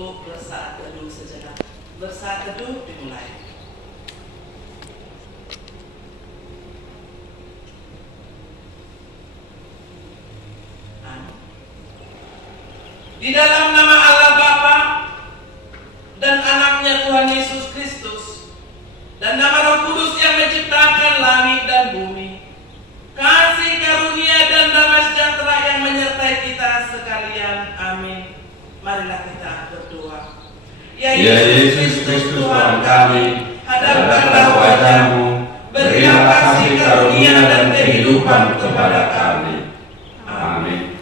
untuk bersaat teduh sejenak. Bersaat teduh dimulai. Di dalam nama Allah Bapa dan anaknya Tuhan Yesus Kristus dan nama Roh Kudus yang menciptakan langit dan bumi, kasih karunia dan damai sejahtera yang menyertai kita sekalian. Amin. Marilah kita berdoa. Ya Yesus Kristus Tuhan kami, hadapkanlah wajah-Mu, berilah kasih karunia dan kehidupan kepada kami. Amin.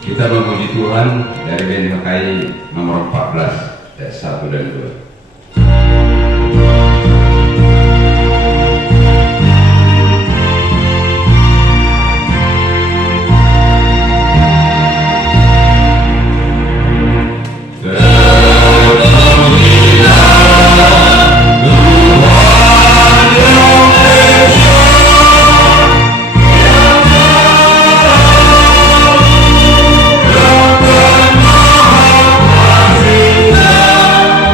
Kita memuji Tuhan dari BNHKI nomor 14 ayat 1 dan 2.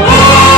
Oh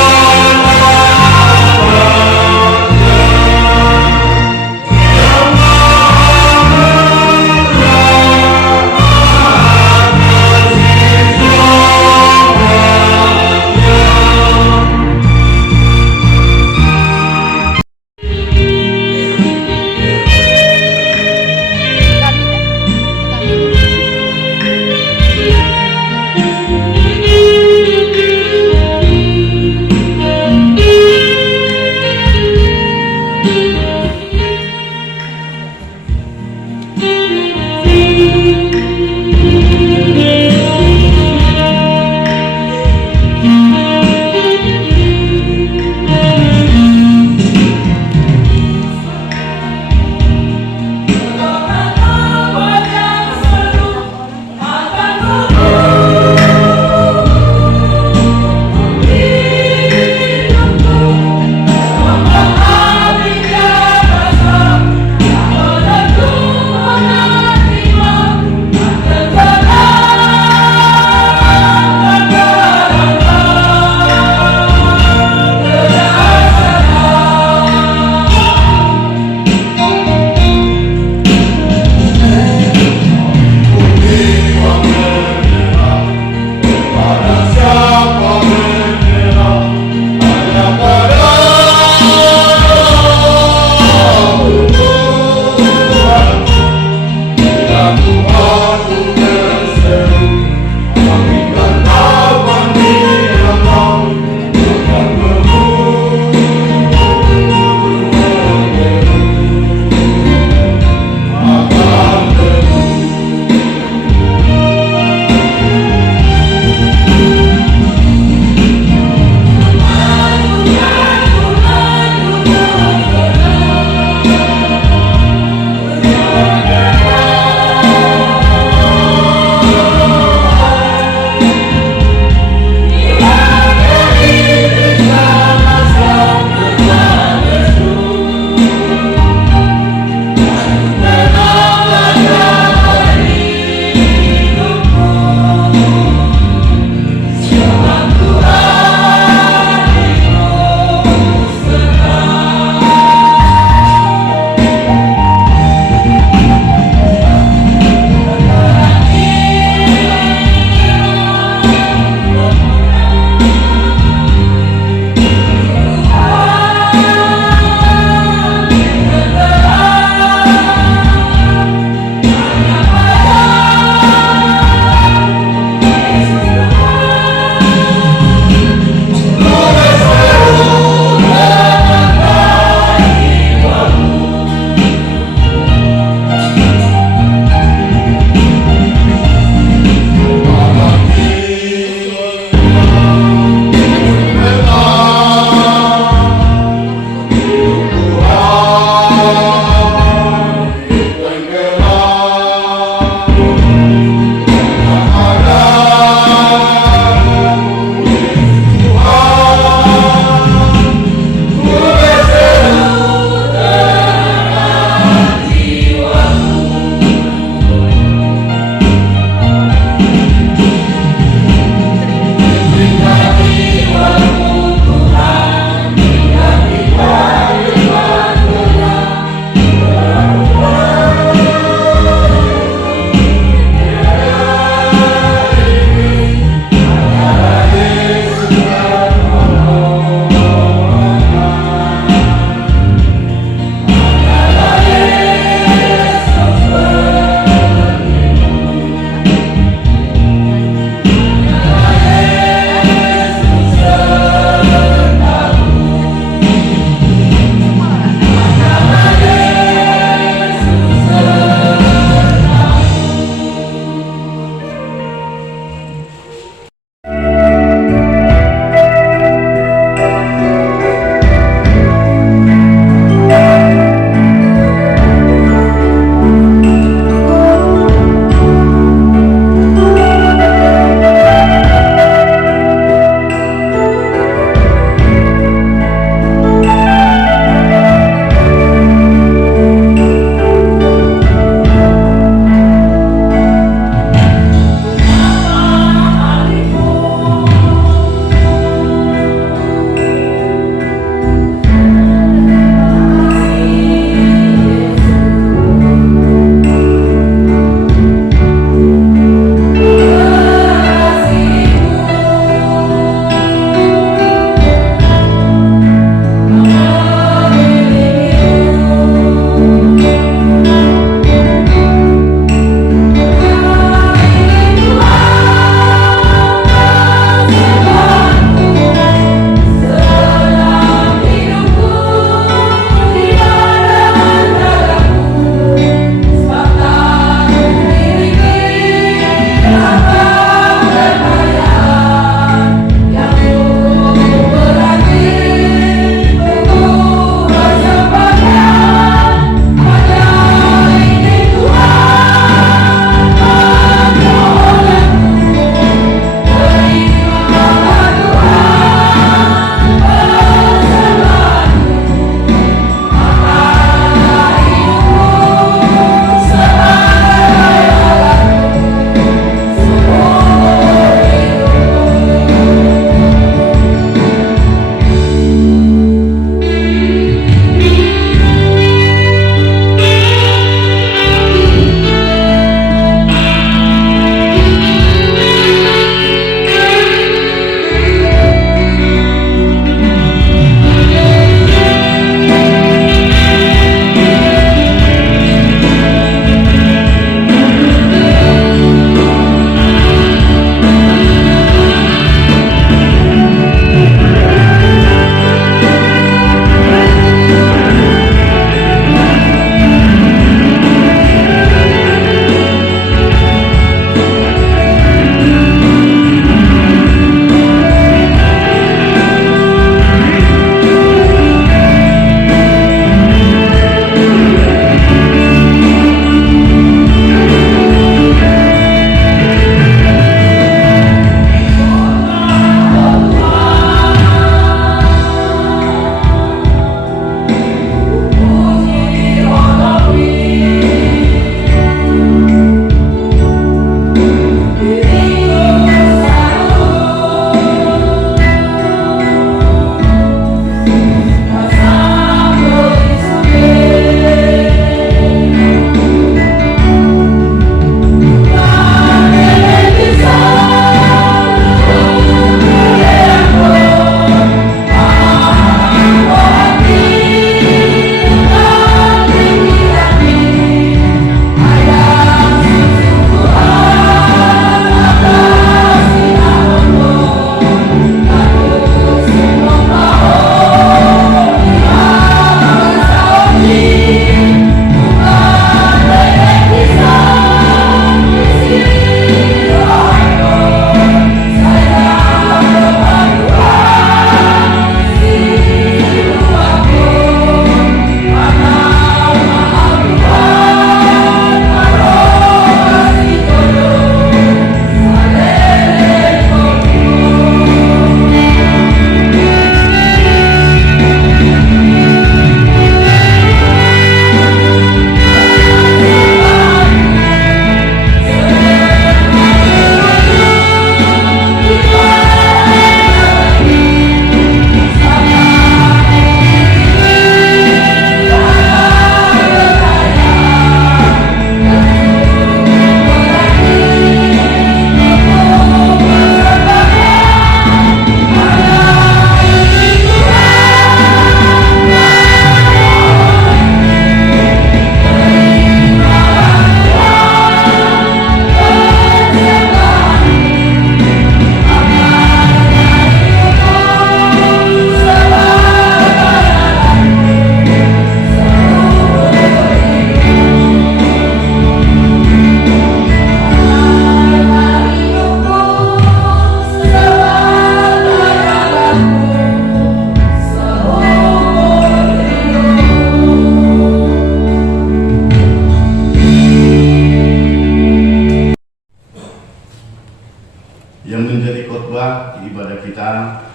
saudara,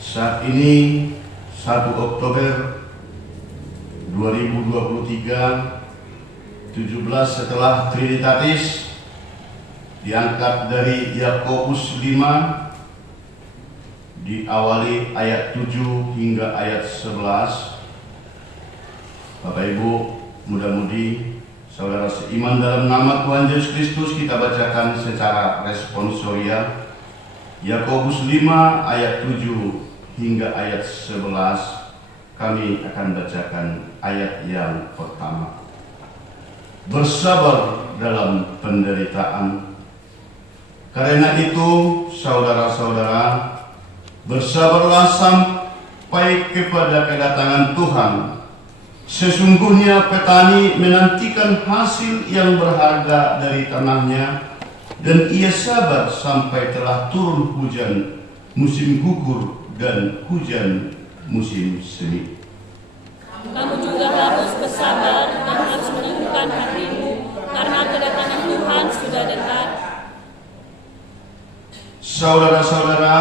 saat ini 1 Oktober 2023, 17 setelah Trinitatis, diangkat dari Yakobus 5, diawali ayat 7 hingga ayat 11. Bapak Ibu, mudah-mudi saudara seiman dalam nama Tuhan Yesus Kristus, kita bacakan secara responsoria Yakobus 5 ayat 7 hingga ayat 11. Kami akan bacakan ayat yang pertama. Bersabar dalam penderitaan. Karena itu, saudara-saudara, bersabarlah sampai kepada kedatangan Tuhan. Sesungguhnya petani menantikan hasil yang berharga dari tanahnya, dan ia sabar sampai telah turun hujan musim gugur dan hujan musim semi. Kamu juga harus bersabar dan harus meneguhkan hatimu, karena kedatangan Tuhan sudah dekat. Saudara-saudara,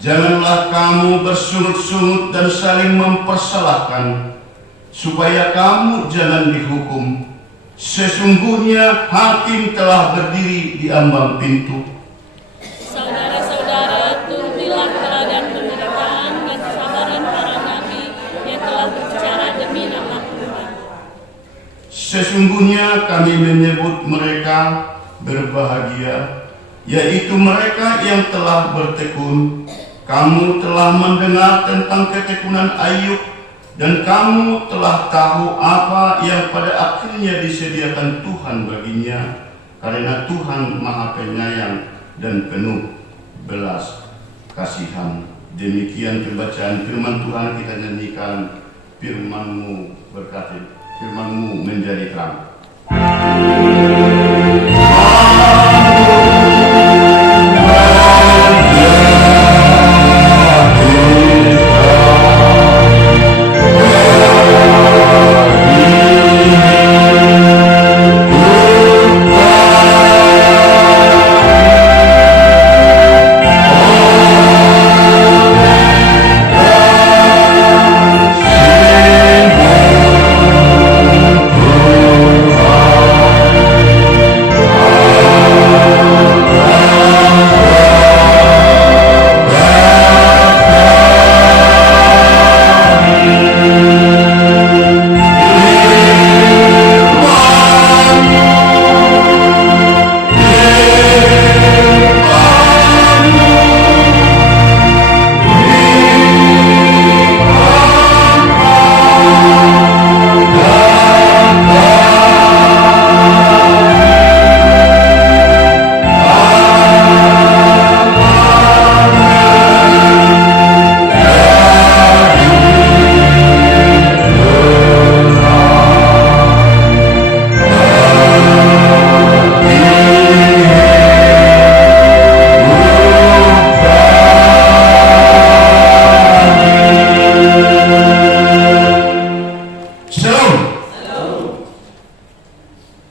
janganlah kamu bersungut-sungut dan saling mempersalahkan, supaya kamu jangan dihukum. Sesungguhnya hakim telah berdiri di ambang pintu. Saudara-saudara, turutilah teladan penderitaan dan kesabaran para nabi yang telah berbicara demi nama Tuhan. Sesungguhnya kami menyebut mereka berbahagia, yaitu mereka yang telah bertekun. Kamu telah mendengar tentang ketekunan Ayub, dan kamu telah tahu apa yang pada akhirnya disediakan Tuhan baginya, karena Tuhan Maha Penyayang dan penuh belas kasihan. Demikian pembacaan firman Tuhan. Kita nyanyikan firman-Mu berkati, firman-Mu menjadi terang.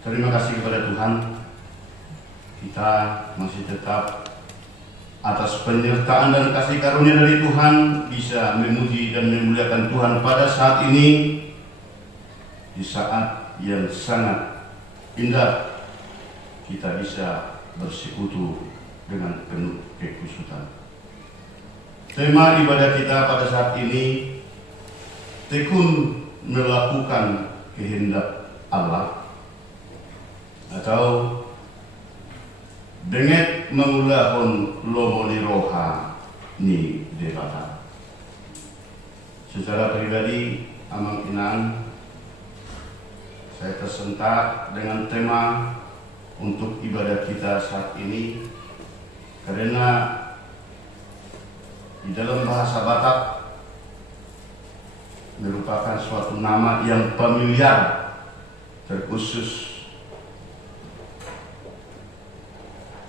Terima kasih kepada Tuhan. Kita masih tetap atas penyertaan dan kasih karunia dari Tuhan bisa memuji dan memuliakan Tuhan pada saat ini, di saat yang sangat indah kita bisa bersekutu dengan penuh kekusutan. Tema ibadah kita pada saat ini, tekun melakukan kehendak Allah, atau denget mengulahon lomoni roha ni debata. Secara pribadi, amang inang, saya tersentak dengan tema untuk ibadah kita saat ini, karena di dalam bahasa Batak merupakan suatu nama yang familiar, terkhusus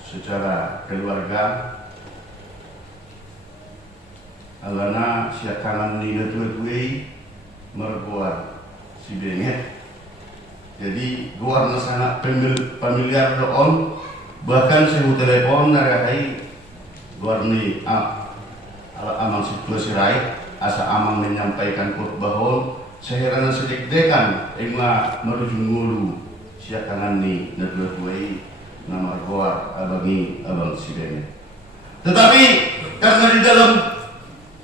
secara keluarga. Alana siakangan ni netwe merbuat si benget. Jadi gua sangat familiar doon, bahkan sehu telepon narahai gua ni Amang Sirai asa amang menyampaikan khotbah saya rana sedek dekan ema merujung ngulu siakangan ni nadua-duai nama goa abangi abang sidene. Tetapi karena di dalam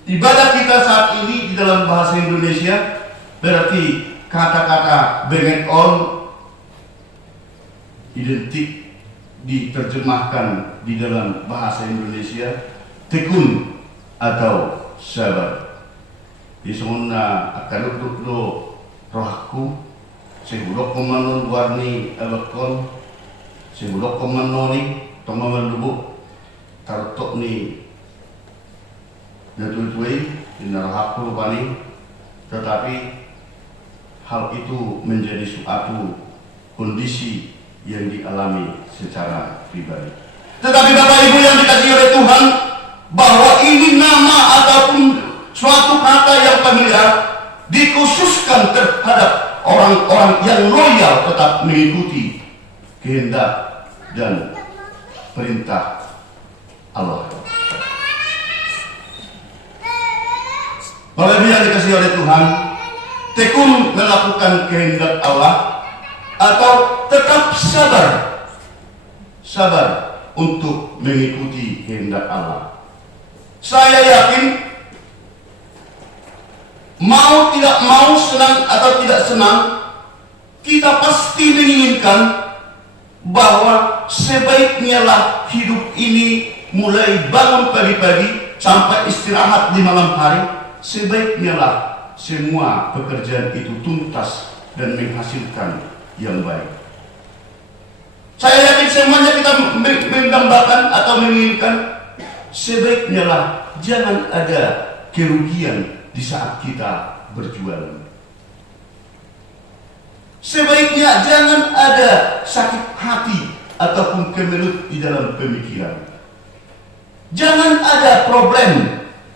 ibadah kita saat ini di dalam bahasa Indonesia berarti kata-kata bring it on identik diterjemahkan di dalam bahasa Indonesia tekun atau sabar. Di semua akan duduk rohku sebelum komanon warni abakon sebelum komanoni tomaman lubuk tartok ni natutui di rohku bani, tetapi hal itu menjadi suatu kondisi yang dialami secara pribadi. Tetapi Bapak Ibu yang dikasihi oleh Tuhan, bahwa ini nama ataupun suatu kata yang familiar dikhususkan terhadap orang-orang yang loyal tetap mengikuti kehendak dan perintah Allah. Bapak Ibu yang dikasihi oleh Tuhan, tekun melakukan kehendak Allah atau tetap sabar untuk mengikuti kehendak Allah. Saya yakin mau tidak mau, senang atau tidak senang, kita pasti menginginkan bahwa sebaiknya lah hidup ini mulai bangun pagi-pagi sampai istirahat di malam hari, sebaiknya lah semua pekerjaan itu tuntas dan menghasilkan yang baik. Saya yakin semuanya kita mendambakan atau menginginkan sebaiknya lah jangan ada kerugian di saat kita berjualan. Sebaiknya jangan ada sakit hati ataupun kemelut di dalam pemikiran. Jangan ada problem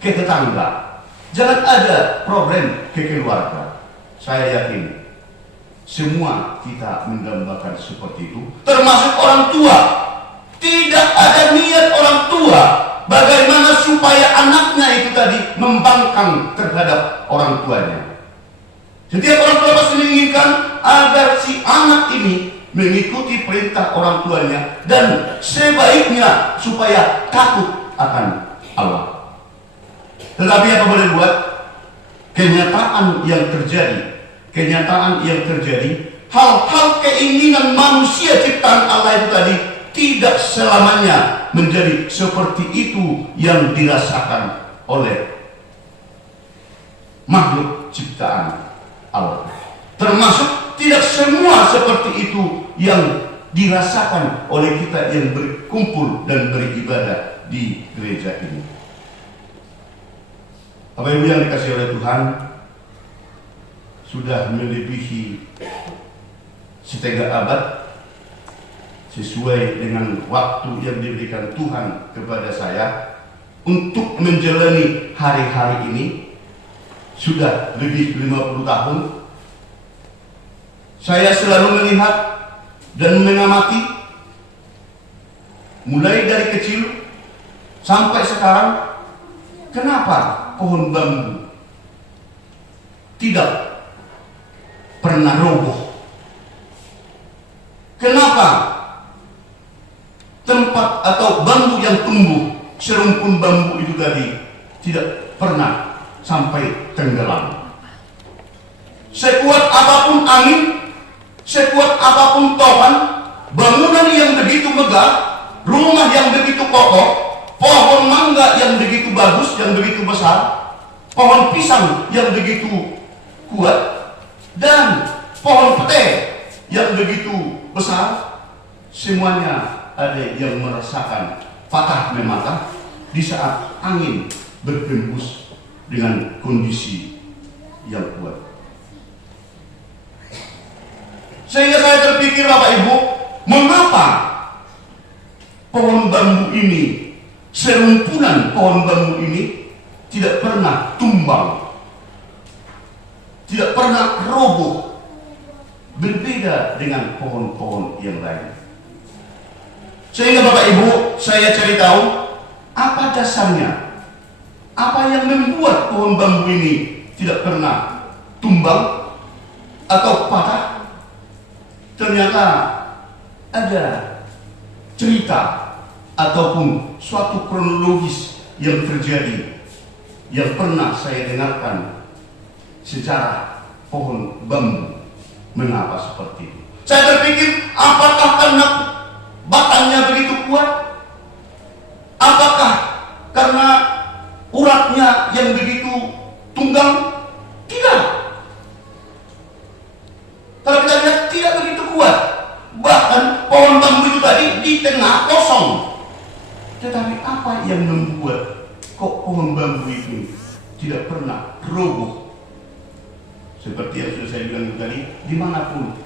ke tetangga. Jangan ada problem ke keluarga. Saya yakin semua kita mendambakan seperti itu, termasuk orang tua. Tidak ada niat orang tua bagaimana supaya anaknya itu tadi membangkang terhadap orang tuanya. Setiap orang tua pasti menginginkan agar si anak ini mengikuti perintah orang tuanya dan sebaiknya supaya takut akan Allah. Tetapi apa boleh buat? Kenyataan yang terjadi, hal-hal keinginan manusia ciptaan Allah itu tadi tidak selamanya menjadi seperti itu yang dirasakan oleh makhluk ciptaan Allah. Termasuk tidak semua seperti itu yang dirasakan oleh kita yang berkumpul dan beribadah di gereja ini. Bapak Ibu yang dikasihi oleh Tuhan, sudah melebihi setengah abad sesuai dengan waktu yang diberikan Tuhan kepada saya untuk menjalani hari-hari ini. Sudah lebih 50 tahun saya selalu melihat dan mengamati mulai dari kecil sampai sekarang, kenapa pohon bambu tidak pernah roboh? Kenapa tempat atau bambu yang tumbuh, serumpun bambu itu tadi tidak pernah sampai tenggelam? Sekuat apapun angin, sekuat apapun topan, bangunan yang begitu megah, rumah yang begitu kokoh, pohon mangga yang begitu bagus, yang begitu besar, pohon pisang yang begitu kuat, dan pohon pete yang begitu besar, semuanya ada yang merasakan patah memata di saat angin berhembus dengan kondisi yang kuat. Sehingga saya terpikir, Bapak Ibu, mengapa pohon bambu ini, serumpunan pohon bambu ini tidak pernah tumbang, tidak pernah roboh, berbeda dengan pohon-pohon yang lain. Sehingga Bapak Ibu, saya cari tahu apa dasarnya, apa yang membuat pohon bambu ini tidak pernah tumbang atau patah? Ternyata ada cerita ataupun suatu kronologis yang terjadi yang pernah saya dengarkan sejarah pohon bambu mengapa seperti itu. Saya berpikir, apakah karena batangnya begitu kuat? Apakah karena uratnya yang begitu tunggal? Tidak. Kalau kita lihat, tidak begitu kuat. Bahkan pohon bambu itu tadi di tengah kosong. Tetapi apa yang membuat kok pohon bambu itu tidak pernah roboh? Seperti yang sudah saya bilang tadi, dimanapun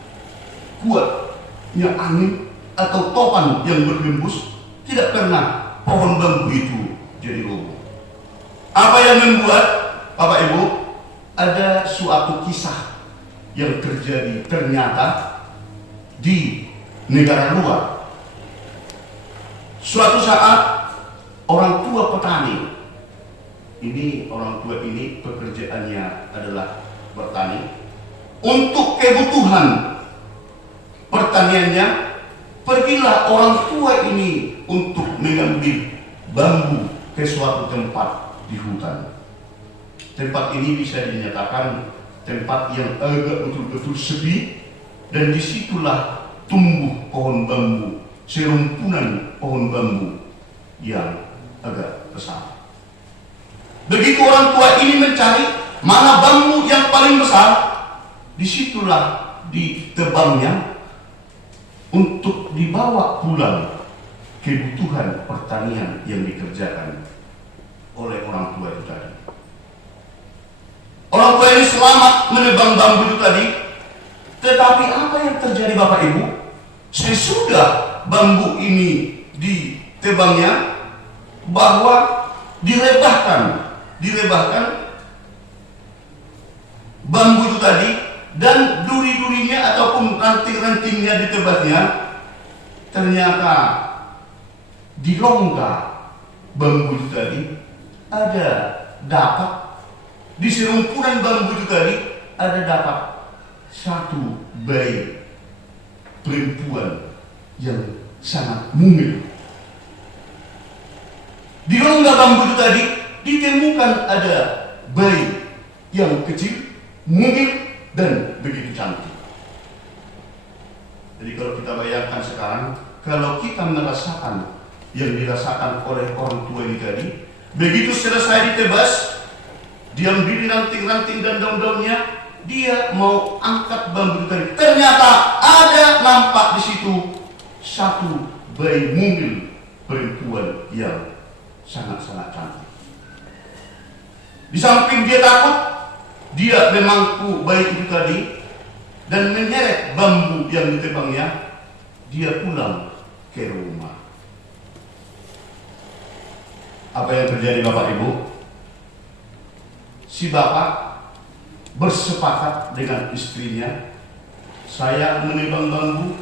kuatnya angin atau topan yang berhembus, tidak pernah pohon bambu itu jadi roboh. Apa yang membuat, Bapak Ibu, ada suatu kisah yang terjadi ternyata di negara luar. Suatu saat orang tua petani, orang tua ini pekerjaannya adalah bertani, untuk kebutuhan pertaniannya pergilah orang tua ini untuk mengambil bambu ke suatu tempat di hutan. Tempat ini bisa dinyatakan tempat yang agak betul-betul sepi, dan disitulah tumbuh pohon bambu, serumpunan pohon bambu yang agak besar. Begitu orang tua ini mencari mana bambu yang paling besar, disitulah ditebangnya untuk dibawa pulang kebutuhan pertanian yang dikerjakan oleh orang tua itu tadi. Orang tua ini selamat menebang bambu itu tadi, tetapi apa yang terjadi Bapak Ibu? Sesudah bambu ini ditebangnya, bahwa direbahkan bambu itu tadi, dan duri-durinya ataupun ranting-rantingnya ditebasnya, ternyata di rongga bambu itu tadi ada dapat, di serumpunan bambu itu tadi ada dapat satu bayi perempuan yang sangat mungil. Di rongga bambu itu tadi ditemukan ada bayi yang kecil, mungil, dan begitu cantik. Jadi kalau kita bayangkan sekarang, kalau kita merasakan yang dirasakan oleh orang tua ini tadi, begitu selesai ditebas, diambil ranting-ranting dan daun-daunnya, dia mau angkat bambu itu tadi. Ternyata ada nampak di situ satu bayi mungil perempuan yang sangat-sangat cantik. Di samping dia takut, dia memangku bayi itu tadi dan menyeret bambu yang ditebangnya, dia pulang ke rumah. Apa yang terjadi Bapak Ibu? Si bapak bersepakat dengan istrinya, saya menebang bambu,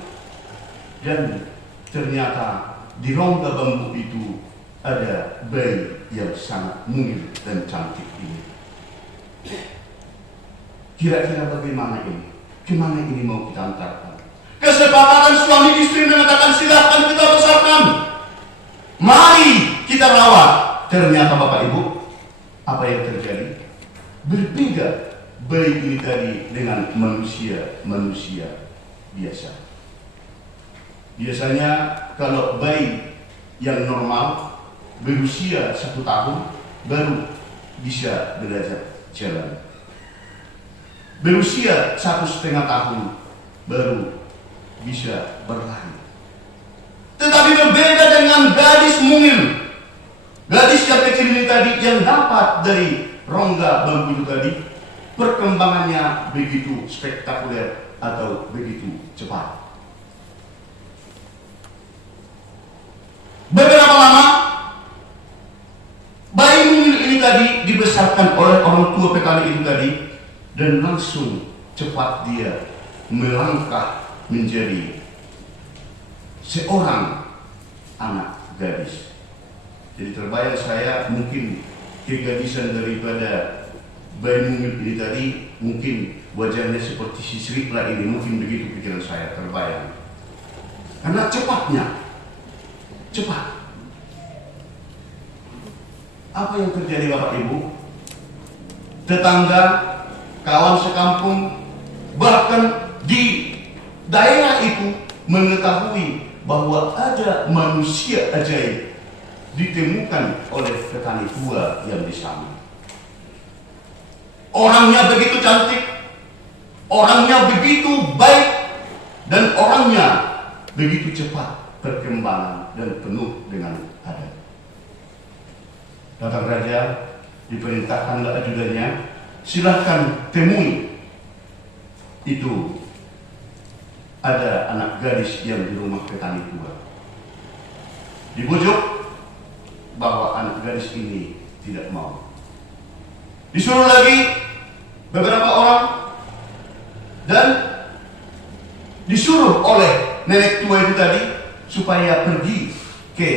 dan ternyata di rongga bambu itu ada bayi yang sangat mungil dan cantik ini. Kira-kira bagaimana ini? Kemana ini mau kita antarkan? Kesepakatan suami istri mengatakan, silakan kita besarkan, mari kita rawat. Ternyata Bapak Ibu, apa yang terjadi? Berbeda bayi ini tadi dengan manusia biasa. Biasanya kalau bayi yang normal berusia 1 tahun baru bisa belajar jalan. Berusia 1,5 tahun baru bisa berlari. Tetapi berbeda dengan gadis mungil. Gadis yang kecil ini tadi, yang dapat dari rongga bambu itu tadi, perkembangannya begitu spektakuler atau begitu cepat. Beberapa lama, bayi mungil ini tadi dibesarkan oleh orang tua PKL itu tadi, dan langsung cepat dia melangkah menjadi seorang anak gadis. Jadi terbayang saya, mungkin kegadisan daripada bayi mungil ini tadi, mungkin wajahnya seperti si Srikla ini, mungkin begitu pikiran saya terbayang. Karena cepat. Apa yang terjadi Bapak Ibu? Tetangga, kawan sekampung, bahkan di daerah itu mengetahui bahwa ada manusia ajaib ditemukan oleh petani tua yang di sana. Orangnya begitu cantik, orangnya begitu baik, dan orangnya begitu cepat perkembangan dan penuh dengan adat. Datang raja, diperintahkanlah ajudannya, silahkan temui itu ada anak gadis yang di rumah petani tua. Dibujuk bahwa anak gadis ini tidak mau. Disuruh lagi beberapa orang dan disuruh oleh nenek tua itu tadi supaya pergi ke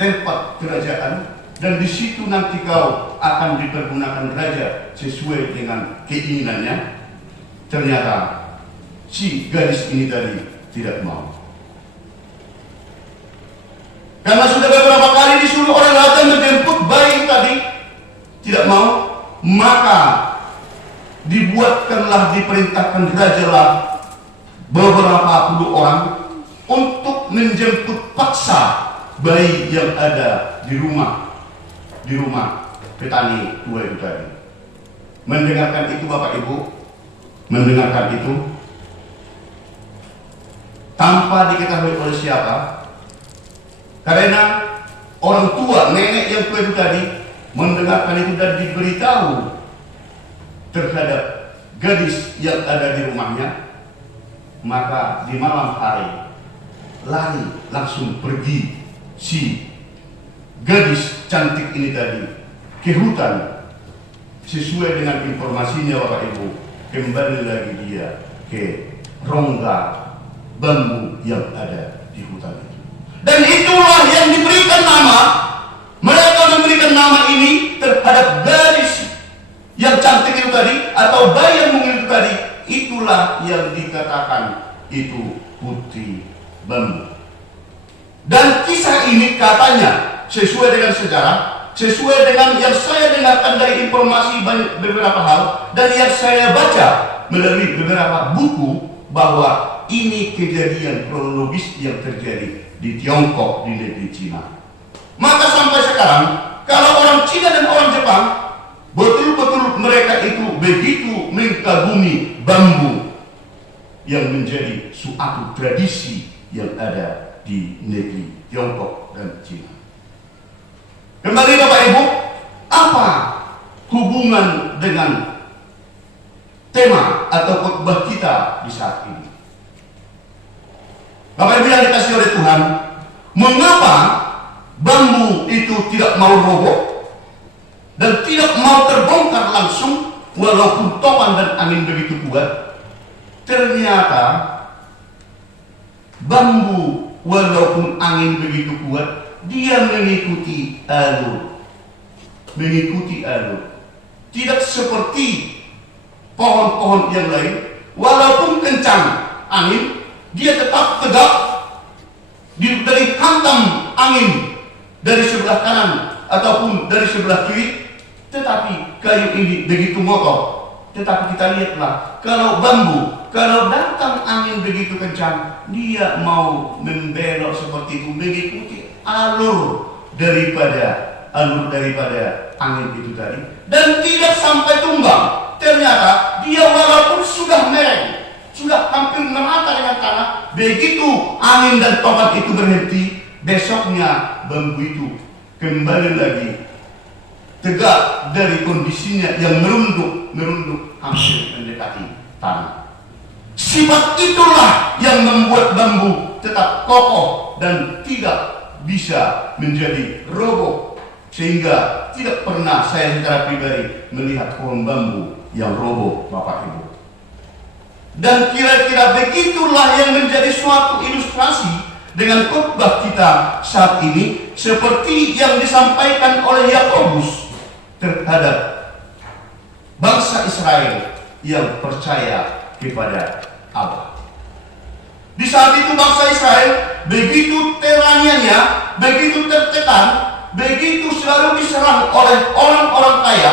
tempat kerajaan, dan di situ nanti kau akan dipergunakan raja sesuai dengan keinginannya. Ternyata si gadis ini tadi tidak mau. Karena sudah beberapa kali disuruh oleh raja menjemput bayi tadi, tidak mau, maka diperintahkan raja lah beberapa puluh orang untuk menjemput paksa bayi yang ada di rumah petani tua itu tadi. Mendengarkan itu Bapak Ibu, mendengarkan itu tanpa diketahui oleh siapa, karena orang tua, nenek yang tua itu tadi mendengarkan itu dan diberitahu terhadap gadis yang ada di rumahnya, maka di malam hari lari langsung pergi si gadis cantik ini tadi ke hutan. Sesuai dengan informasinya Bapak Ibu, kembali lagi dia ke rongga bambu yang ada di hutan itu. Dan itulah yang diberikan nama, mereka memberikan nama ini terhadap gadis yang cantik itu tadi, atau bayi yang mungil itu tadi. Itulah yang dikatakan itu putri bambu. Dan kisah ini katanya sesuai dengan sejarah, sesuai dengan yang saya dengarkan dari informasi beberapa hal, dan yang saya baca melalui beberapa buku, bahwa ini kejadian kronologis yang terjadi di Tiongkok, di negeri Cina. Maka sampai sekarang, kalau orang Cina dan orang Jepang, betul-betul mereka itu begitu mengagumi bambu yang menjadi suatu tradisi yang ada di negeri Tiongkok dan Cina. Kembali Bapak Ibu, apa hubungan dengan tema atau khotbah kita di saat ini? Bapak Ibu yang dikasihi oleh Tuhan, mengapa bambu itu tidak mau roboh dan tidak mau terbongkar langsung walaupun topan dan angin begitu kuat? Ternyata bambu walaupun angin begitu kuat, dia mengikuti alur. Tidak seperti pohon-pohon yang lain, walaupun kencang angin, dia tetap tegak. Dari hantam angin dari sebelah kanan ataupun dari sebelah kiri, tetapi kayu ini begitu ngotot. Tetapi kita lihatlah, kalau bambu, kalau datang angin begitu kencang, dia mau membelok seperti itu, mengikuti alur daripada angin itu tadi, dan tidak sampai tumbang. Ternyata dia walaupun sudah mereng, sudah hampir merata dengan tanah, begitu angin dan topan itu berhenti, besoknya bambu itu kembali lagi tegak dari kondisinya yang merunduk hampir mendekati tanah. Sifat itulah yang membuat bambu tetap kokoh dan tidak bisa menjadi roboh, sehingga tidak pernah saya secara pribadi melihat pohon bambu yang roboh, Bapak Ibu. Dan kira-kira begitulah yang menjadi suatu ilustrasi dengan khotbah kita saat ini, seperti yang disampaikan oleh Yakobus terhadap bangsa Israel yang percaya kepada Allah. Di saat itu bangsa Israel begitu teraniaya, begitu tertekan, begitu selalu diserang oleh orang-orang kaya,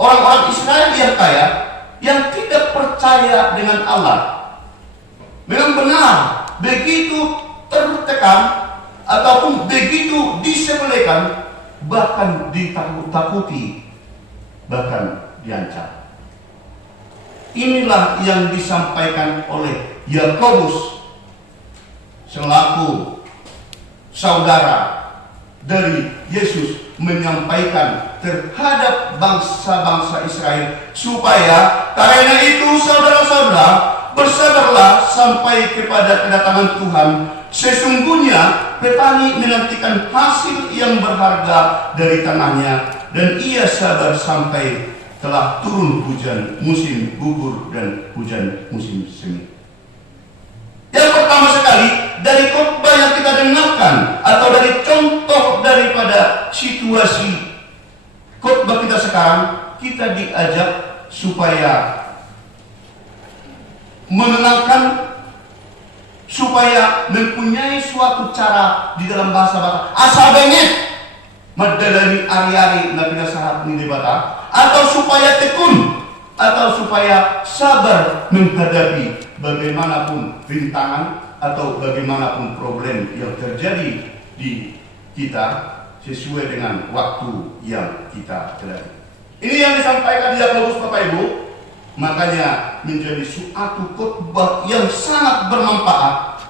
orang-orang Israel yang kaya, yang tidak percaya dengan Allah. Memang benar, begitu tertekan ataupun begitu disepelekan, bahkan ditakut-takuti, bahkan diancam. Inilah yang disampaikan oleh Yakobus selaku saudara dari Yesus, menyampaikan terhadap bangsa-bangsa Israel, supaya karena itu saudara-saudara bersabarlah sampai kepada kedatangan Tuhan. Sesungguhnya petani menantikan hasil yang berharga dari tanahnya, dan ia sabar sampai telah turun hujan musim gugur dan hujan musim semi. Yang pertama sekali, dari khotbah yang kita dengarkan atau dari contoh daripada situasi khotbah kita sekarang, kita diajak supaya menenangkan, supaya mempunyai suatu cara di dalam bahasa asal bengek madalani ari-ari nabi nasahat ni debata, atau supaya tekun, atau supaya sabar menghadapi bagaimanapun rintangan atau bagaimanapun problem yang terjadi di kita sesuai dengan waktu yang kita jalani. Ini yang disampaikan di Yakobus, Bapak Ibu. Makanya menjadi suatu khotbah yang sangat bermanfaat,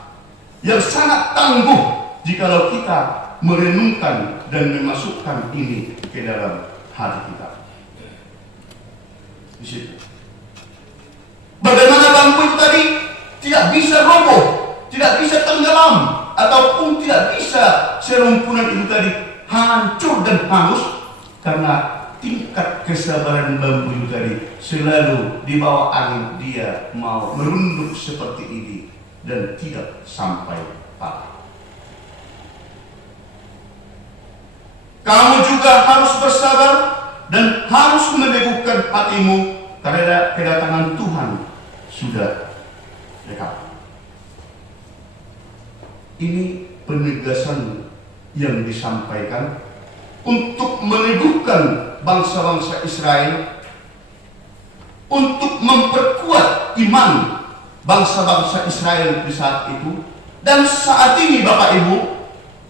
yang sangat tangguh jikalau kita merenungkan dan memasukkan ini ke dalam hati kita. Di situ. Bagaimana bangku itu tadi tidak bisa roboh, tidak bisa tenggelam, ataupun tidak bisa serumpunan itu tadi hancur dan hangus, karena tingkat kesabaran bambu itu tadi selalu di bawah angin dia mau merunduk seperti ini dan tidak sampai patah. Kamu juga harus bersabar dan harus meneguhkan hatimu karena kedatangan Tuhan sudah dekat. Ini penegasan yang disampaikan untuk meneguhkan bangsa-bangsa Israel, untuk memperkuat iman bangsa-bangsa Israel di saat itu. Dan saat ini Bapak Ibu,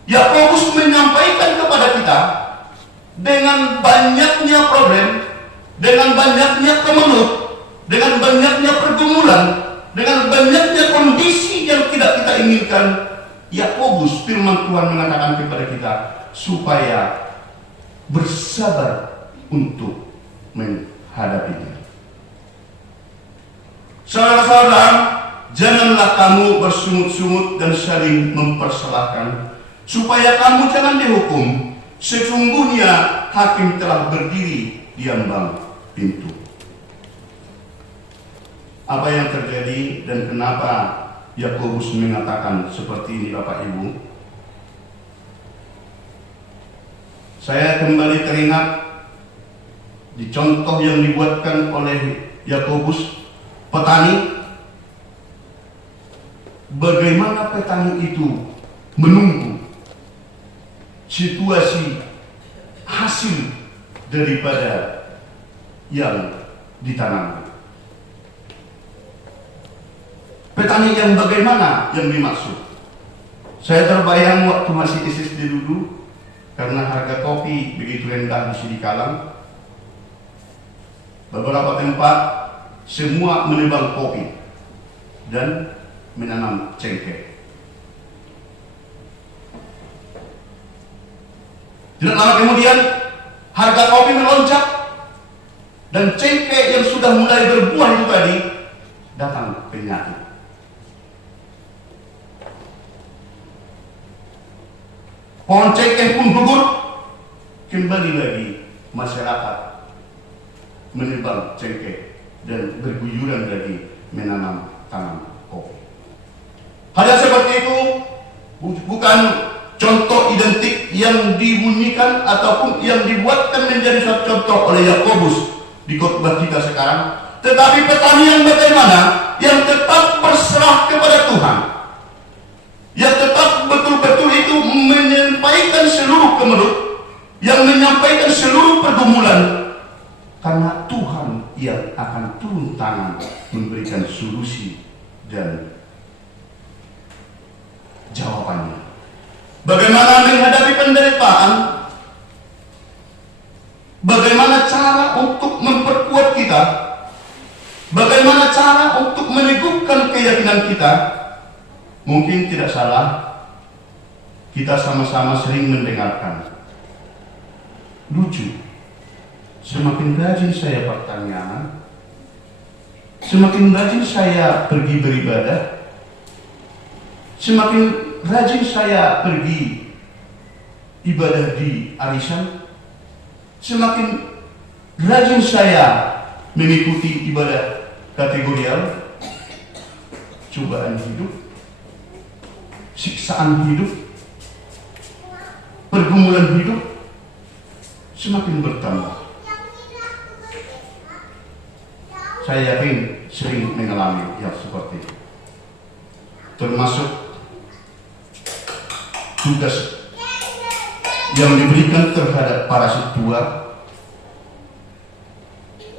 Yakobus menyampaikan kepada kita, dengan banyaknya problem, dengan banyaknya kemelut, dengan banyaknya pergumulan, dengan banyaknya kondisi yang tidak kita inginkan, Yakobus, firman Tuhan mengatakan kepada kita supaya bersabar untuk menghadapinya. Saudara-saudara, janganlah kamu bersungut-sungut dan saling mempersalahkan, supaya kamu jangan dihukum. Sesungguhnya hakim telah berdiri di ambang pintu. Apa yang terjadi dan kenapa Yakobus mengatakan seperti ini, Bapak Ibu? Saya kembali teringat di contoh yang dibuatkan oleh Yakobus, petani. Bagaimana petani itu menunggu situasi hasil daripada yang ditanam. Petani yang bagaimana yang dimaksud? Saya terbayang waktu masih SD dulu, karena harga kopi begitu rendah di sini Kalang, beberapa tempat semua menebang kopi dan menanam cengkeh. Tidak lama kemudian harga kopi melonjak dan cengkeh yang sudah mulai berbuah itu tadi datang penyakit. Pohon cengkeh pun gugur. Kembali lagi masyarakat menebang cengkeh dan berguyuran lagi menanam tanam kopi. Hal yang seperti itu bukan contoh identik yang dibunyikan ataupun yang dibuatkan menjadi suatu contoh oleh Yakobus di khotbah kita sekarang. Tetapi petani yang bagaimana? Yang tetap berserah kepada Tuhan, yang tetap betul-betul itu menyampaikan seluruh kemelut, yang menyampaikan seluruh pergumulan, karena Tuhan yang akan turun tangan memberikan solusi dan jawabannya. Bagaimana menghadapi penderitaan? Bagaimana cara untuk memperkuat kita? Bagaimana cara untuk meneguhkan keyakinan kita? Mungkin tidak salah, kita sama-sama sering mendengarkan. Lucu, semakin rajin saya pertanyaan, semakin rajin saya pergi beribadah, semakin rajin saya pergi ibadah di arisan, semakin rajin saya mengikuti ibadah kategorial, cobaan hidup, siksaan hidup, pergumulan hidup semakin bertambah. Saya yakin sering mengalami yang seperti itu, termasuk tugas yang diberikan terhadap para setua.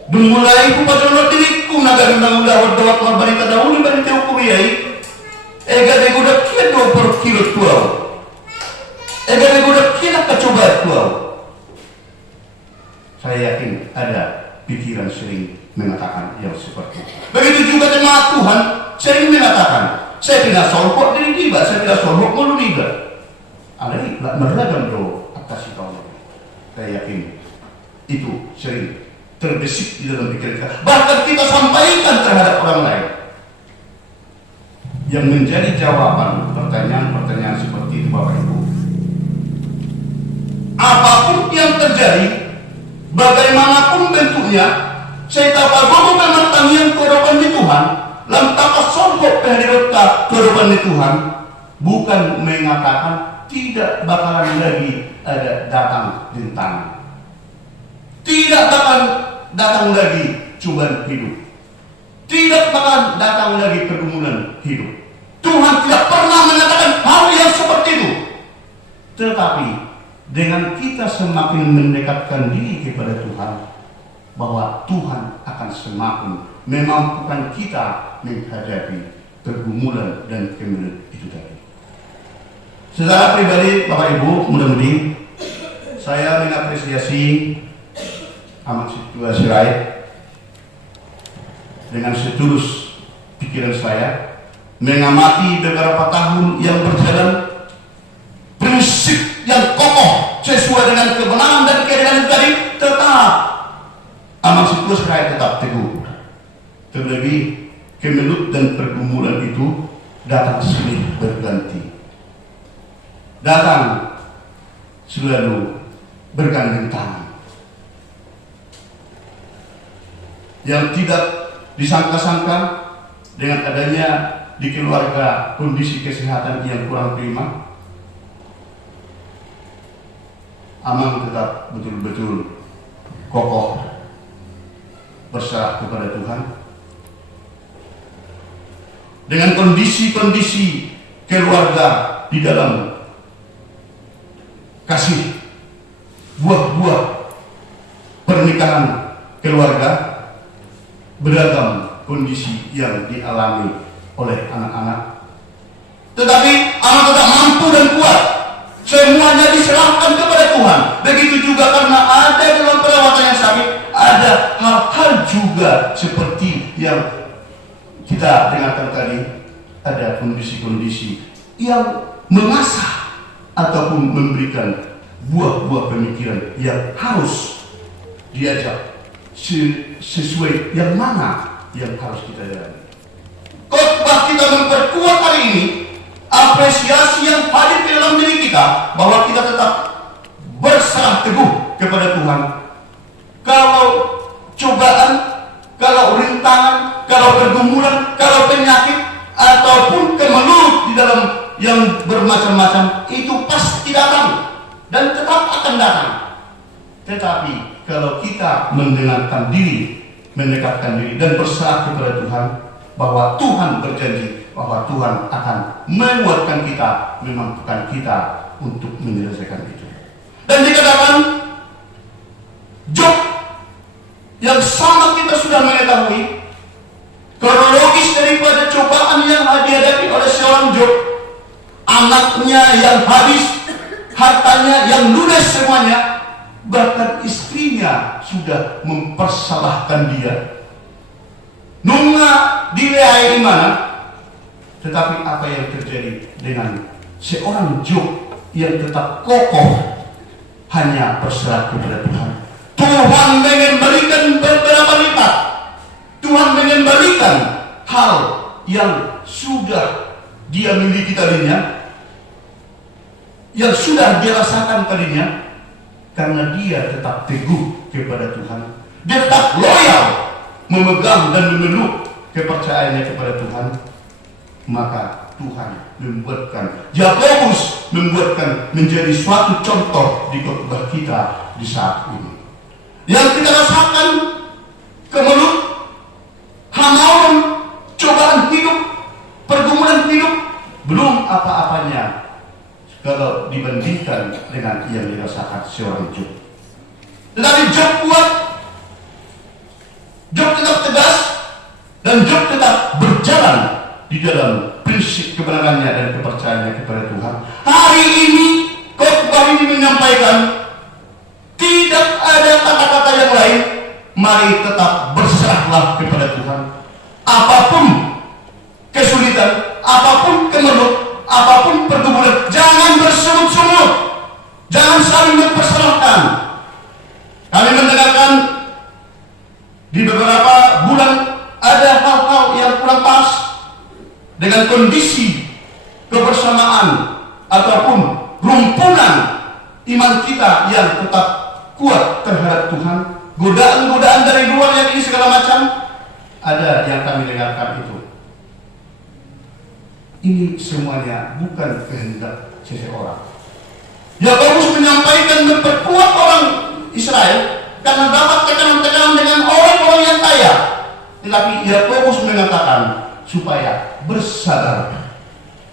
Dumulai ku padahal diriku naga undang-undang wadawat marbarita dahulu bari teu kuwiai. Ega de gudak kia 2 per kilo tuau. Ega de gudak kia kacoba tuau. Saya yakin ada pikiran sering mengatakan yang seperti itu. Begitu juga jemaat Tuhan sering mengatakan, saya tidak solpok diri tiba, saya tidak solpok mulu tiba. Ada beragam doa atas itu. Saya yakin itu sering terbesit di dalam pikiran kita. Bahkan kita sampaikan terhadap orang lain. Yang menjadi jawaban pertanyaan-pertanyaan seperti itu, Bapak Ibu, apapun yang terjadi, bagaimanapun bentuknya, saya tahu bahwa memertang yang kehidupan di Tuhan, lantaka sombong kehadiran kehidupan di Tuhan, bukan mengatakan tidak bakalan lagi ada datang rintangan, tidak bakalan datang lagi cobaan hidup, tidak bakalan datang lagi pergumulan hidup. Tuhan tidak pernah mengatakan hal yang seperti itu. Tetapi dengan kita semakin mendekatkan diri kepada Tuhan, bahwa Tuhan akan semakin memampukan kita menghadapi pergumulan dan kemelut itu tadi. Secara pribadi, Bapak Ibu, mudah-mudahan saya mengapresiasi amat situasi rakyat dengan setulus pikiran saya, mengamati beberapa tahun yang berjalan, prinsip yang kokoh sesuai dengan kebenaran dan keadilan tadi tetap amat situasi rakyat tetap teguh. Terlebih kemelut dan pergumulan itu datang silih berganti, datang selalu bergandeng tangan. Yang tidak disangka-sangka dengan adanya di keluarga kondisi kesehatan yang kurang prima, Amang tetap betul-betul kokoh berserah kepada Tuhan. Dengan kondisi-kondisi keluarga di dalam kasih, buah-buah pernikahan keluarga, beragam kondisi yang dialami oleh anak-anak, tetapi anak tetap mampu dan kuat. Semuanya diserahkan kepada Tuhan. Begitu juga karena ada dalam perawatan yang sakit, ada hal-hal juga seperti yang kita dengarkan tadi, ada kondisi-kondisi yang mengasah ataupun memberikan buah-buah pemikiran yang harus diajak sesuai yang mana yang harus kita jalani. Khotbah kita memperkuat hari ini apresiasi yang hadir di dalam diri kita, bahwa kita tetap berserah teguh kepada Tuhan. Kalau cobaan, kalau rintangan, kalau pergumulan, kalau penyakit ataupun kemelut di dalam yang bermacam-macam itu pasti datang kiamat akan datang. Tetapi kalau kita mendekatkan diri dan berserah kepada Tuhan, bahwa Tuhan berjanji bahwa Tuhan akan menguatkan kita, memampukan kita untuk menyelesaikan itu. Dan dikatakan Job yang sama kita sudah mengetahui kronologis daripada cobaan yang dihadapi oleh seorang Job, anaknya yang habis, hartanya yang ludes semuanya, bahkan istrinya sudah mempersalahkan dia. Nunga dileai di mana? Tetapi apa yang terjadi dengan seorang Job yang tetap kokoh hanya berserah kepada Tuhan? Tuhan mengembalikan beberapa lipat. Tuhan mengembalikan hal yang sudah dia miliki tadinya, yang sudah dia rasakan tadinya, karena dia tetap teguh kepada Tuhan. Dia tetap loyal, memegang dan memeluk kepercayaannya kepada Tuhan. Maka Tuhan membuatkan Yakobus menjadi suatu contoh di khotbah kita di saat ini. Yang kita rasakan kemelut, hamaun, cobaan hidup, pergumulan hidup, belum apa-apanya kalau dibandingkan dengan yang dirasakan seorang Job. Tetapi Job kuat, Job tetap tegas, dan Job tetap berjalan di dalam prinsip kebenarannya dan kepercayaannya kepada Tuhan. Hari ini khotbah ini menyampaikan tidak ada kata-kata yang lain. Mari tetap berserahlah kepada Tuhan. Apapun kesulitan, apapun kemelut, apapun pergumulan, jangan bersungut-sungut, jangan saling mempersalahkan. Kami mendengarkan di beberapa bulan ada hal-hal yang kurang pas dengan kondisi kebersamaan ataupun rumpunan iman kita yang tetap kuat terhadap Tuhan. Godaan-godaan dari luar yang ini segala macam ada yang kami dengarkan itu. Ini semuanya bukan kehendak seseorang. Yakobus menyampaikan memperkuat orang Israel karena dapat tekanan-tekanan dengan orang-orang yang kaya. Tetapi Yakobus mengatakan supaya bersabar,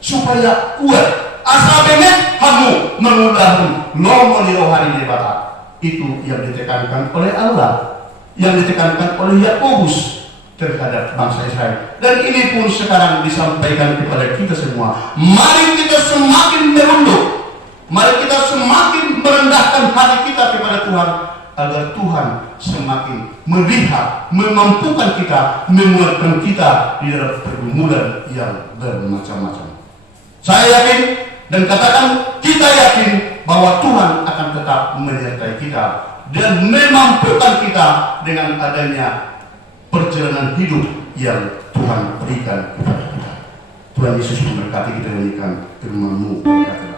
supaya kuat. Asa benet kamu mengulang nomor rohani debata. Itu yang ditekankan oleh Allah, yang ditekankan oleh Yakobus terhadap bangsa Israel. Dan ini pun sekarang disampaikan kepada kita semua. Mari kita semakin merunduk, mari kita semakin merendahkan hati kita kepada Tuhan, agar Tuhan semakin melihat, memampukan kita, menguatkan kita di dalam pergumulan yang bermacam-macam. Saya yakin dan katakan kita yakin bahwa Tuhan akan tetap menyertai kita dan memampukan kita dengan adanya perjalanan hidup yang Tuhan berikan kepada kita. Tuhan Yesus memberkati kita demikian firman-Mu. Amen.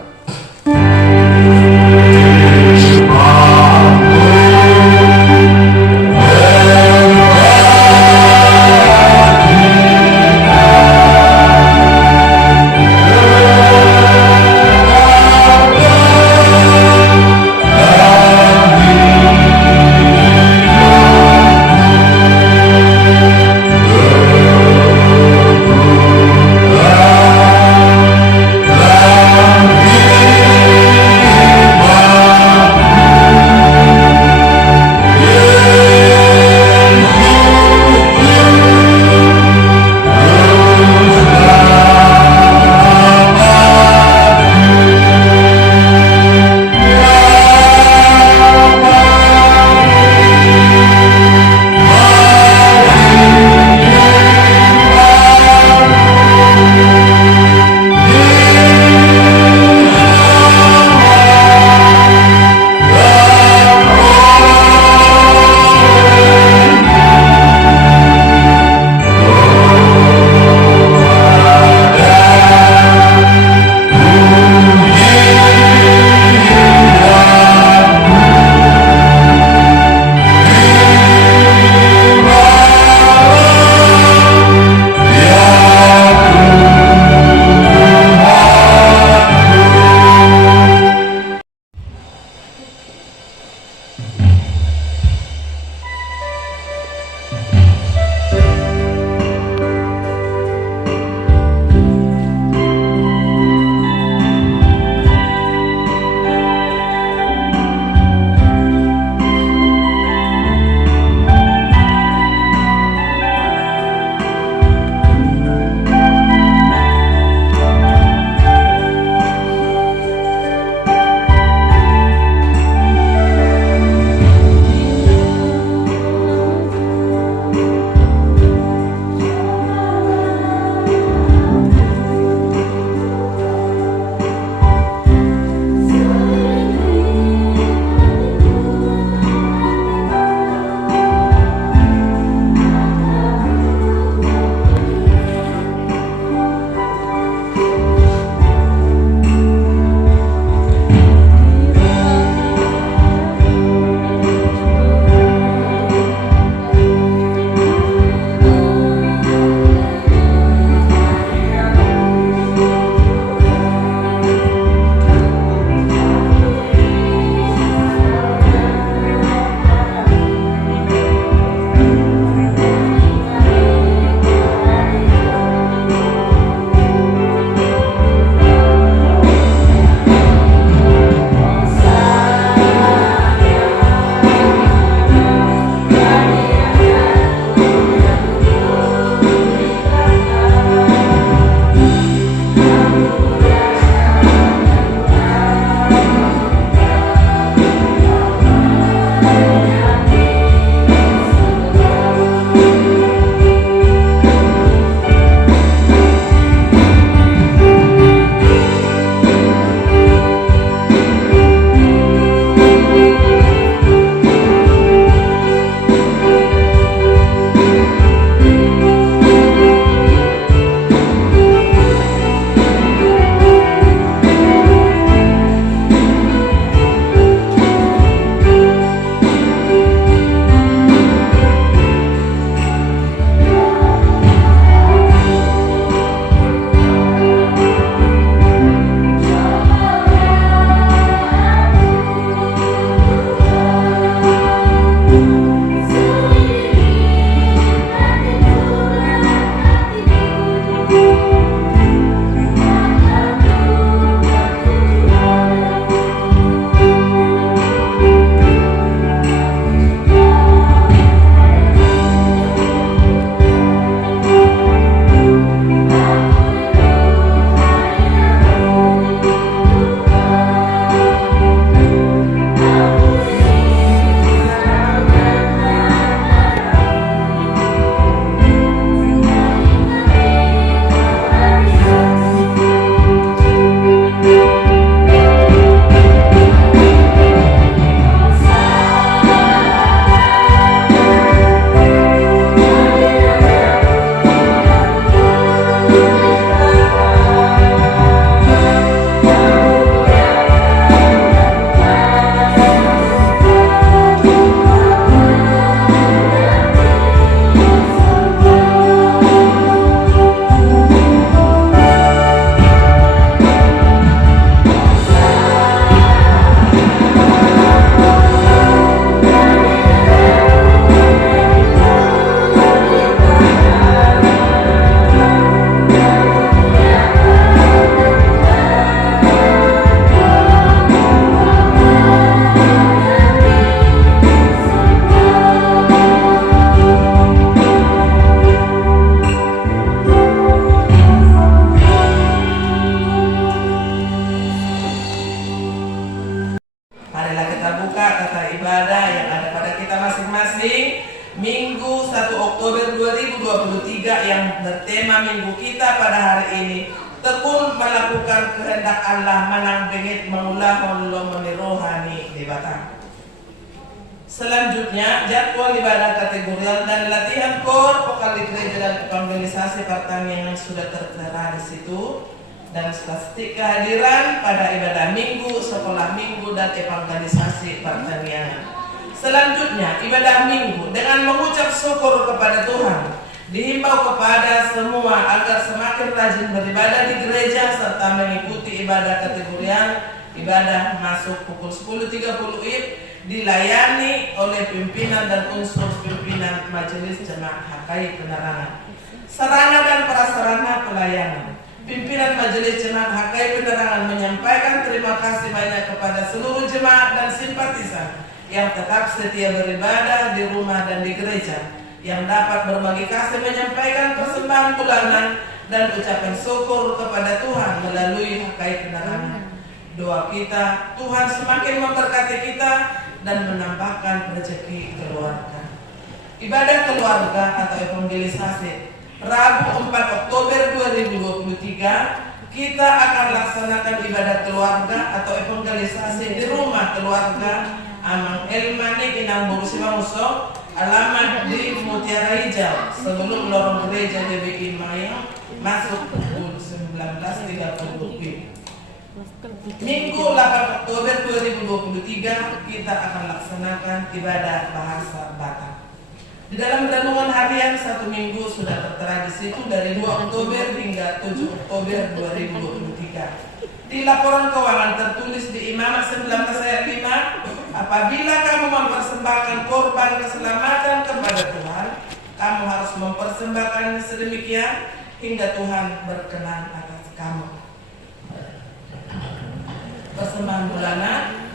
tema minggu kita pada hari ini, tekun melakukan kehendak Allah manang bengit mengulah lo rohani di Batang. Selanjutnya, jadwal ibadah kategorial dan latihan kor, vokal di gereja dan evangelisasi pertanian yang sudah tertera di situ, dan statistik kehadiran pada ibadah minggu, sekolah minggu, dan evangelisasi pertanian. Selanjutnya, ibadah minggu dengan mengucap syukur kepada Tuhan. Dihimbau kepada semua agar semakin rajin beribadah di gereja serta mengikuti ibadah kategorial. Ibadah masuk pukul 10.30 WIB dilayani oleh pimpinan dan unsur pimpinan Majelis Jemaat HKI Penerangan. Sarana dan prasarana pelayanan. Pimpinan Majelis Jemaat HKI Penerangan menyampaikan terima kasih banyak kepada seluruh jemaat dan simpatisan yang tetap setia beribadah di rumah dan di gereja, yang dapat berbagi kasih, menyampaikan persembahan bulanan dan ucapan syukur kepada Tuhan melalui HKI Penerangan. Doa kita, Tuhan semakin memberkati kita dan menambahkan rezeki keluarga. Ibadah keluarga atau evangelisasi. Rabu 4 Oktober 2023 kita akan laksanakan ibadah keluarga atau evangelisasi di rumah keluarga Amang Elmani Inang Borusi Manguso, alamat di Mutiara Hijau sebelum lorong gereja GBI Mayang, masuk pukul 19.30 Minggu 8 Oktober 2023 kita akan laksanakan ibadah bahasa Batak. Di dalam renungan harian 1 minggu sudah tertera di situ dari 2 Oktober hingga 7 Oktober 2023. Di laporan keuangan tertulis di Imamat 19 ayat 5, apabila kamu mempersembahkan korban keselamatan kepada Tuhan, kamu harus mempersembahkannya sedemikian hingga Tuhan berkenan atas kamu. Persembahan bulanan,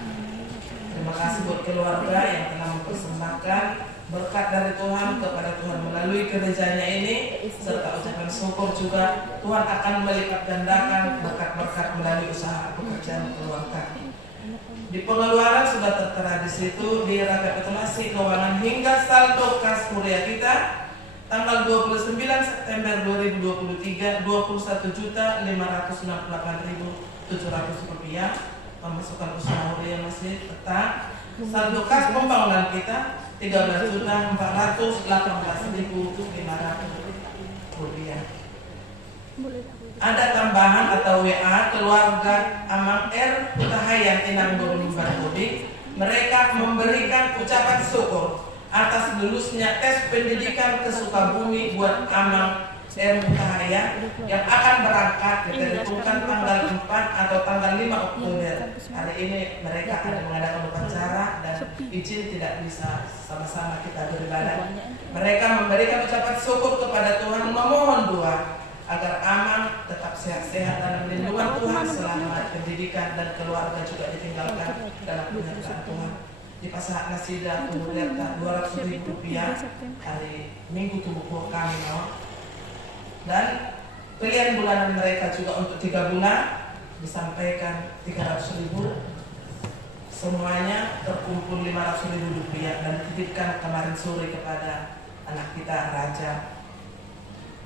terima kasih buat keluarga yang telah mempersembahkan berkat dari Tuhan kepada Tuhan melalui gerejanya ini, serta ucapan syukur juga Tuhan akan melipat gandakan berkat-berkat melalui usaha pekerjaan keluarga. Di pengeluaran sudah tertera di situ di rekapitulasi keuangan hingga saldo kas kuliah kita tanggal 29 September 2023 21.568.700 rupiah. Pemasukan usaha harian masih tetap. Saldo kas pembangunan kita 13.418.500 rupiah. Ada tambahan atau WA keluarga Amang R Putahayan Inang Borun Barkodi. Mereka memberikan ucapan syukur atas lulusnya tes pendidikan ke Sukabumi buat Amang R Putahayan yang akan berangkat ditentukan tanggal 4 atau tanggal 5 Oktober. Hari ini mereka ada mengadakan upacara dan izin tidak bisa sama-sama kita beribadah. Mereka memberikan ucapan syukur kepada Tuhan, memohon doa agar Amang tetap sehat-sehat dalam lindungan Tuhan selama pendidikan dan keluarga juga ditinggalkan dalam penyertaan Tuhan. Di Pasar Nasida kemudian 200.000 rupiah hari Minggu tubuh kami dan pilihan bulanan mereka juga untuk 3 bulan disampaikan 300.000. Semuanya terkumpul 500.000 rupiah dan dititipkan kemarin sore kepada anak kita Raja.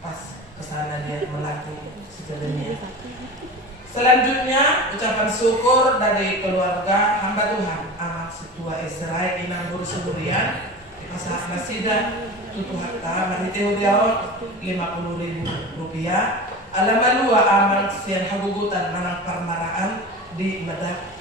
Pas kesana dia melatih sejenisnya. Selanjutnya ucapan syukur dari keluarga hamba Tuhan Amat Setua Israel Inang Guru Seburian di Pasar Nasida Tutu Hatta Marite Hudiaon 50.000 rupiah. Alamalua Amat Sian Hagugutan Manang Parmaraan di Medak.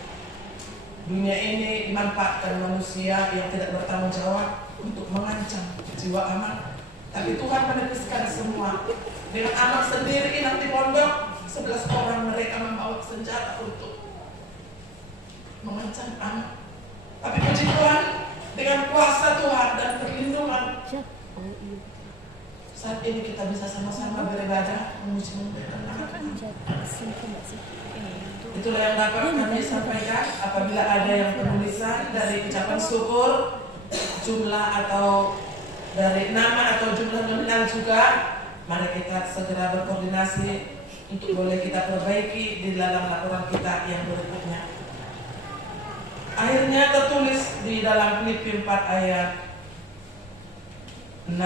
Dunia ini dimanfaatkan manusia yang tidak bertanggung jawab untuk mengancam jiwa Amat. Tapi Tuhan menepiskan semua. Dengan anak sendiri nanti pondok 11 orang mereka membawa senjata untuk mengancam anak. Tapi puji Tuhan dengan kuasa Tuhan dan perlindungan saat ini kita bisa sama-sama beribadah memuji anak. Itulah yang dapat kami sampaikan. Apabila ada yang penulisan dari ucapan syukur, jumlah atau dari nama atau jumlah nominal juga, mari kita segera berkoordinasi untuk boleh kita perbaiki di dalam laporan kita yang berikutnya. Akhirnya tertulis di dalam Filipi 4 ayat 6,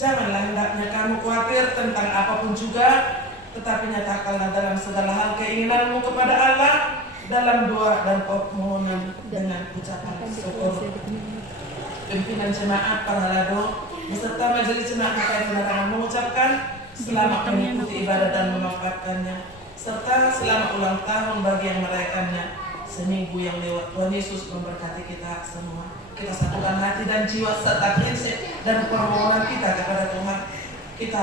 Janganlah hendaknya kamu khawatir tentang apapun juga, tetapi nyatakanlah dalam segala hal keinginanmu kepada Allah dalam doa dan permohonan dengan ucapan syukur. Pimpinan jemaat para lado beserta majelis jemaat Mekah Penerangan mengucapkan selamat mengikuti ibadah dan memanfaatkannya, serta selamat ulang tahun bagi yang merayakannya. Seminggu yang lewat, Tuhan Yesus memberkati kita semua. Kita satukan hati dan jiwa serta prinsip dan permohonan kita kepada Tuhan. Kita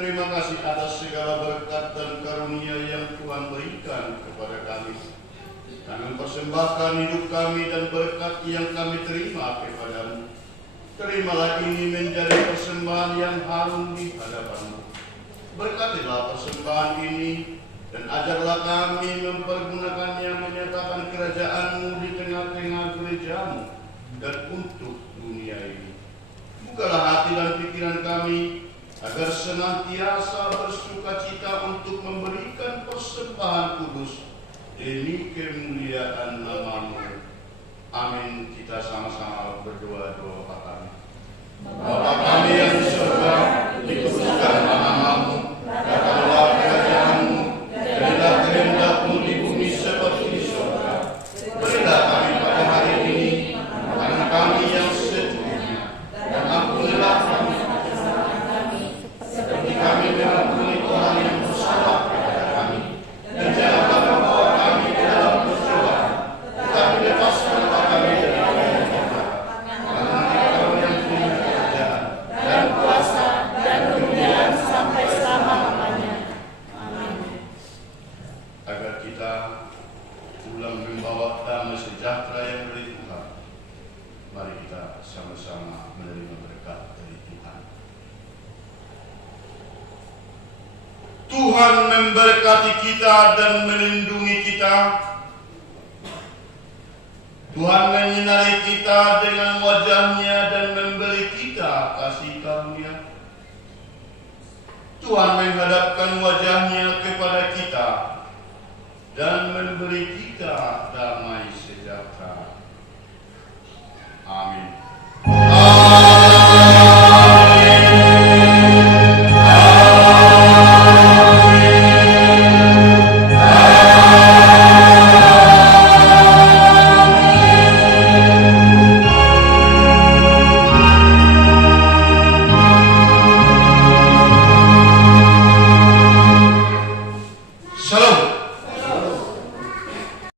Terima kasih atas segala berkat dan karunia yang Tuhan berikan kepada kami. Kami persembahkan hidup kami dan berkat yang kami terima kepadamu. Terimalah ini menjadi persembahan yang harum di hadapanmu. Berkatilah persembahan ini dan ajarlah kami mempergunakannya menyatakan kerajaan-Mu di tengah-tengah gereja-Mu dan untuk dunia ini. Bukalah hati dan pikiran kami agar senantiasa bersukacita untuk memberikan persembahan kudus demi kemuliaan nama-Mu. Amin. Kita sama-sama berdoa kami. Bapa kami yang di surga, dikuduskan nama-Mu, datanglah kerajaan-Mu, jadilah kehendak-Mu di bumi seperti di surga. Berilah kami pada hari ini makanan kami yang secukupnya, dan ampunilah kami seperti kami mengampuni orang yang bersalah kepada kami, dan janganlah membawa kami ke dalam percobaan, tetapi lepaskanlah kami dari yang jahat. Karena Tuhan memberkati kita dan melindungi kita. Tuhan menyinari kita dengan wajah-Nya dan memberi kita kasih karunia. Tuhan menghadapkan wajah-Nya kepada kita dan memberi kita damai sejahtera. Amin. Shalom.